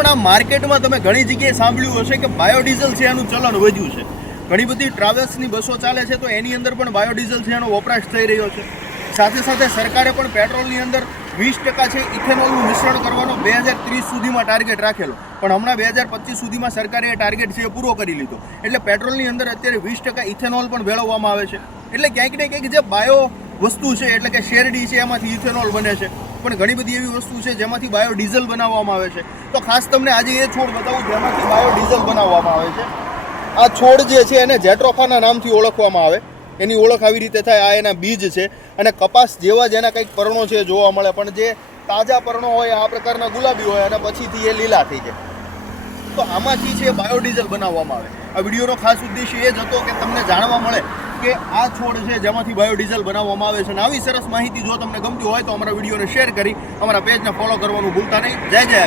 હમણાં માર્કેટમાં તમે ઘણી જગ્યાએ સાંભળ્યું હશે કે બાયોડીઝલ છે એનું ચલણ વધ્યું છે. ઘણી બધી ટ્રાવેલ્સની બસો ચાલે છે તો એની અંદર પણ બાયોડીઝલ છે એનો વપરાશ થઈ રહ્યો છે. સાથે સાથે સરકારે પણ પેટ્રોલની અંદર 20% છે ઇથેનોલનું મિશ્રણ કરવાનો 2030 સુધીમાં ટાર્ગેટ રાખેલો, પણ હમણાં 2025 સુધીમાં સરકારે એ ટાર્ગેટ છે એ પૂરો કરી લીધો. એટલે પેટ્રોલની અંદર અત્યારે 20% ઇથેનોલ પણ ભેળવવામાં આવે છે. એટલે ક્યાંક ને ક્યાંક જે બાયો વસ્તુ છે એટલે કે શેરડી છે એમાંથી ઇથેનોલ બને છે, પણ ઘણી બધી એવી વસ્તુ છે જેમાંથી બાયોડીઝલ બનાવવામાં આવે છે. તો ખાસ તમને આજે એ છોડ બતાવું જેમાંથી બાયોડીઝલ બનાવવામાં આવે છે. આ છોડ જે છે એને જેટ્રોફાના નામથી ઓળખવામાં આવે. એની ઓળખ આવી રીતે થાય. આ એના બીજ છે અને કપાસ જેવા જ એના કંઈક પર્ણો છે જોવા મળે, પણ જે તાજા પર્ણો હોય આ પ્રકારના ગુલાબી હોય અને પછીથી એ લીલા થઈ જાય. તો આમાંથી છે બાયોડીઝલ બનાવવામાં આવે. આ વિડીયોનો ખાસ ઉદ્દેશ્ય એ જ હતો કે તમને જાણવા મળે કે આ છોડ છે જેમાંથી બાયોડીઝલ બનાવવામાં આવે છે. અને આવી સરસ માહિતી જો તમને ગમતી હોય તો અમારા વિડીયોને શેર કરી અમારા પેજને ફોલો કરવાનું ભૂલતા નહીં. જય જય.